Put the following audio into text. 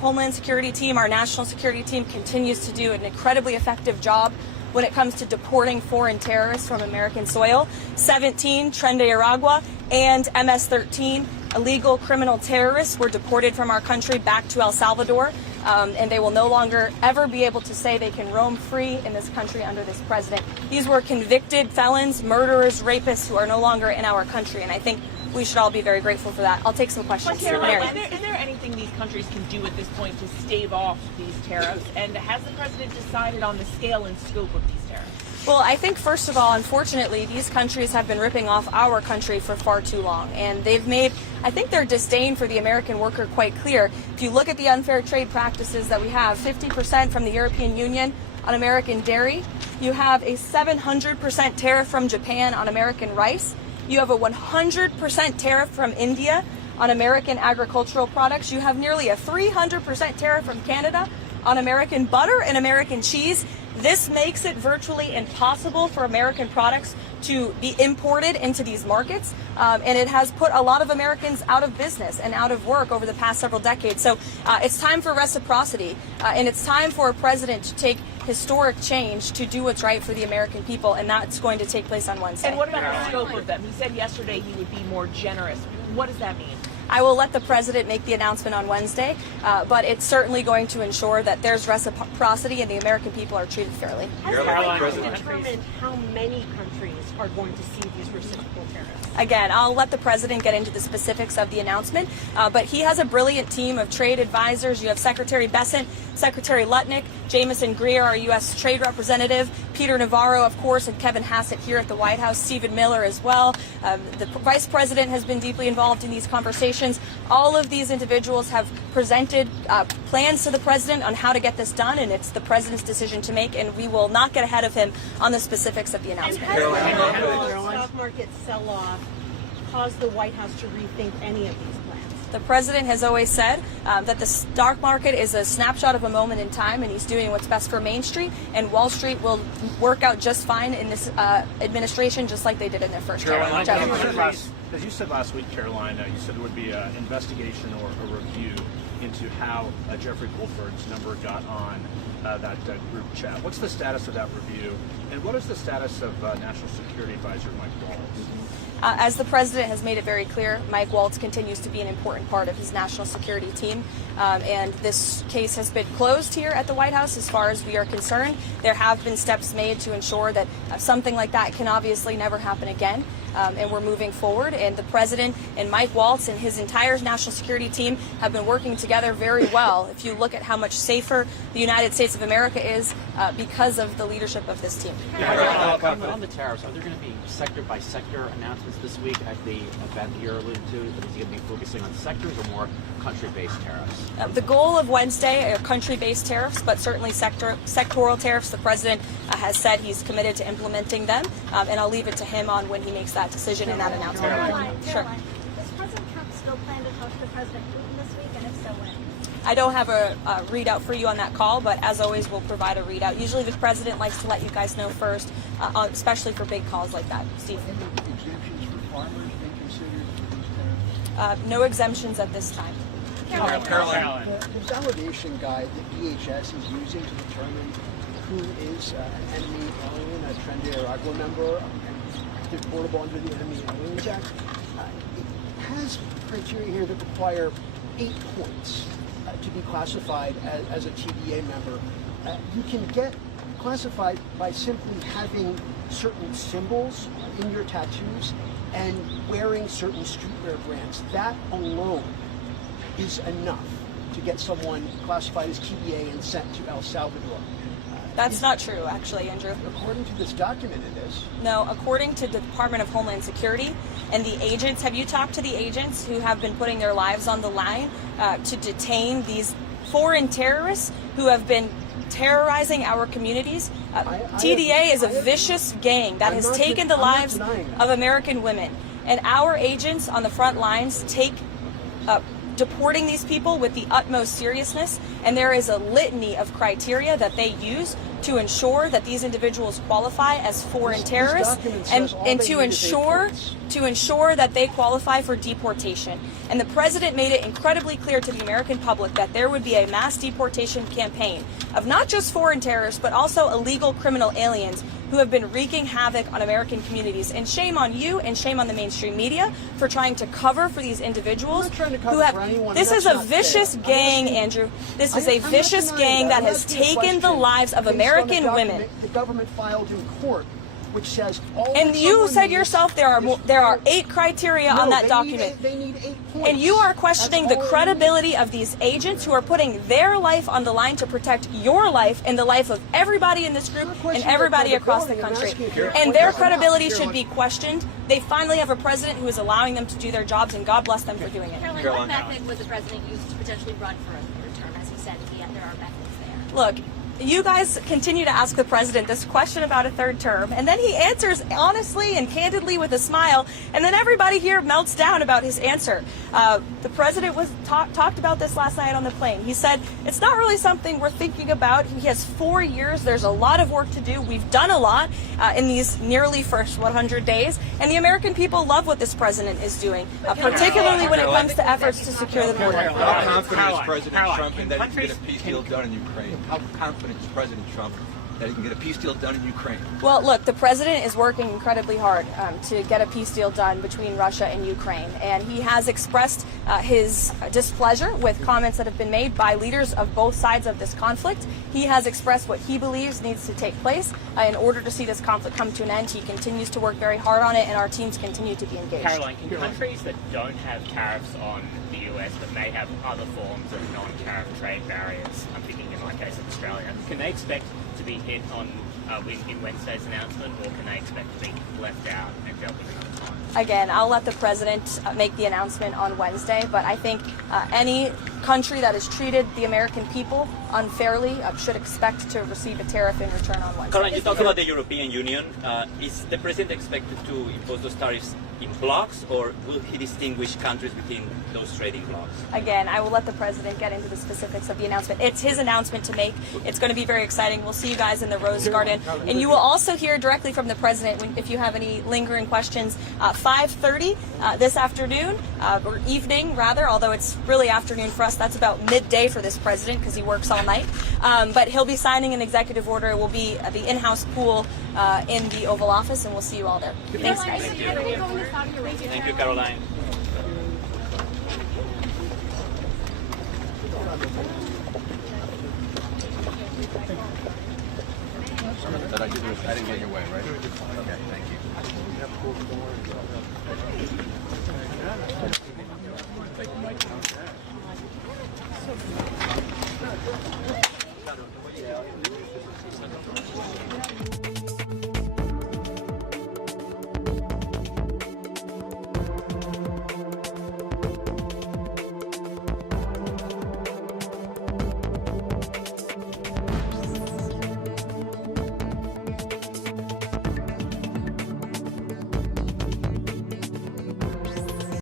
Homeland Security team, our national security team, continues to do an incredibly effective job when it comes to deporting foreign terrorists from American soil. 17 Tren de Aragua and MS-13 illegal criminal terrorists were deported from our country back to El Salvador, and they will no longer ever be able to say they can roam free in this country under this president. These were convicted felons, murderers, rapists who are no longer in our country, and I think we should all be very grateful for that. I'll take some questions. Karoline, is there anything these countries can do at this point to stave off these tariffs? And has the president decided on the scale and scope of these tariffs? Well, I think, first of all, unfortunately, these countries have been ripping off our country for far too long. And they've made, I think, their disdain for the American worker quite clear. If you look at the unfair trade practices that we have, 50% from the European Union on American dairy. You have a 700% tariff from Japan on American rice. You have a 100% tariff from India on American agricultural products. You have nearly a 300% tariff from Canada on American butter and American cheese. This makes it virtually impossible for American products to be imported into these markets, and it has put a lot of Americans out of business and out of work over the past several decades. So it's time for reciprocity, and it's time for a president to take historic change to do what's right for the American people, and that's going to take place on Wednesday. And what about the scope of them? He said yesterday he would be more generous. What does that mean? I will let the president make the announcement on Wednesday, but it's certainly going to ensure that there's reciprocity and the American people are treated fairly. Has the president determined how many countries are going to see these reciprocal tariffs? Again, I'll let the president get into the specifics of the announcement, but he has a brilliant team of trade advisors. You have Secretary Bessent, Secretary Lutnick, Jameson Greer, our U.S. Trade Representative, Peter Navarro, of course, and Kevin Hassett here at the White House, Stephen Miller as well. The Vice President has been deeply involved in these conversations. All of these individuals have presented plans to the president on how to get this done, and it's the president's decision to make, and we will not get ahead of him on the specifics of the announcement. And has the stock market sell-off caused the White House to rethink any of these plans? The president has always said that the stock market is a snapshot of a moment in time, and he's doing what's best for Main Street, and Wall Street will work out just fine in this administration, just like they did in their first term. As you said last week, Karoline, you said there would be an investigation or a review into how Jeffrey Goldberg's number got on that group chat. What's the status of that review, and what is the status of National Security Advisor Mike Waltz? As the president has made it very clear, Mike Waltz continues to be an important part of his national security team, and this case has been closed here at the White House as far as we are concerned. There have been steps made to ensure that something like that can obviously never happen again, and we're moving forward, and the president and Mike Waltz and his entire national security team have been working together very well. If you look at how much safer the United States of America is because of the leadership of this team. On the tariffs, are there going to be sector-by-sector announcements this week at the event that you're alluding to? Is he going to be focusing on sectors or more country-based tariffs? The goal of Wednesday are country-based tariffs, but certainly sectoral tariffs. The president has said he's committed to implementing them, and I'll leave it to him on when he makes that decision and that announcement. Sure. Does President Trump still plan to talk to President Putin this week, and if so, when? I don't have a readout for you on that call, but as always, we'll provide a readout. Usually the president likes to let you guys know first, especially for big calls like that. Steve? Exemptions for farmers being considered for these tariffs? No exemptions at this time. Karoline. The validation guide that DHS is using to determine who is an enemy alien, a Tren de Aragua member, and deportable under the Enemy Aliens Act, it has criteria here that require 8 points to be classified as a TDA member. You can get classified by simply having certain symbols in your tattoos and wearing certain streetwear brands. That alone is enough to get someone classified as TDA and sent to El Salvador. That's not true, actually, Andrew. According to this document, it is. No, according to the Department of Homeland Security and the agents, have you talked to the agents who have been putting their lives on the line to detain these foreign terrorists who have been terrorizing our communities? TDA is a vicious gang that has taken the lives of American women. And our agents on the front lines take deporting these people with the utmost seriousness, and there is a litany of criteria that they use to ensure that these individuals qualify as foreign terrorists document and, says all and they to need is 8 points. ensure that they qualify for deportation. And the president made it incredibly clear to the American public that there would be a mass deportation campaign of not just foreign terrorists, but also illegal criminal aliens who have been wreaking havoc on American communities. And shame on you and shame on the mainstream media for trying to cover for these individuals I'm not trying to cover who have. for anyone. This That's is a not vicious fair. gang, Andrew. This is a I'm not vicious denying gang that I'm has asking a taken the question lives of based on the American document women. The government filed in court, which says all And that you someone said needs yourself there are 8 criteria No, on that they document. They need 8 points. And you are questioning That's the all they credibility of these agents who are putting their life on the line to protect your life and the life of everybody in this group I'm not and questioning everybody their across the credibility. I'm country. asking if your And point their is credibility enough. should be questioned. They finally have a president who is allowing them to do their jobs, and God bless them for doing it. Caroline, what method would the president use to potentially run for a third term? As he said, there are methods there. Look, you guys continue to ask the president this question about a third term, and then he answers honestly and candidly with a smile, and then everybody here melts down about his answer. The president was talked about this last night on the plane. He said, it's not really something we're thinking about. He has 4 years. There's a lot of work to do. We've done a lot in these nearly first 100 days, and the American people love what this president is doing, particularly when it comes to efforts to secure the border. How confident is President Caroline, Trump in that he can get a countries- peace deal done in Ukraine? How confident is President Trump that he can get a peace deal done in Ukraine? Well, look, the president is working incredibly hard to get a peace deal done between Russia and Ukraine. And he has expressed his displeasure with comments that have been made by leaders of both sides of this conflict. He has expressed what he believes needs to take place in order to see this conflict come to an end. He continues to work very hard on it, and our teams continue to be engaged. Caroline, can countries that don't have tariffs on the US but may have other forms of non-tariff trade barriers, I'm thinking in my case of Australia, can they expect to be hit on in Wednesday's announcement, or can they expect to be left out and dealt with another time? Again, I'll let the president make the announcement on Wednesday, but I think any country that has treated the American people unfairly should expect to receive a tariff in return on Wednesday. Caroline, you talk about the European Union. Is the president expected to impose those tariffs in blocks, or will he distinguish countries within those trading blocks? Again, I will let the president get into the specifics of the announcement. It's his announcement to make. It's going to be very exciting. We'll see you guys in the Rose Garden. And you will also hear directly from the president if you have any lingering questions. 5:30 this afternoon, or evening rather, although it's really afternoon for us. That's about midday for this president because he works all night. But he'll be signing an executive order. It will be the in-house pool in the Oval Office, and we'll see you all there. Thanks, guys. Thank you, Caroline. That I didn't get in your way, right? Okay, thank you.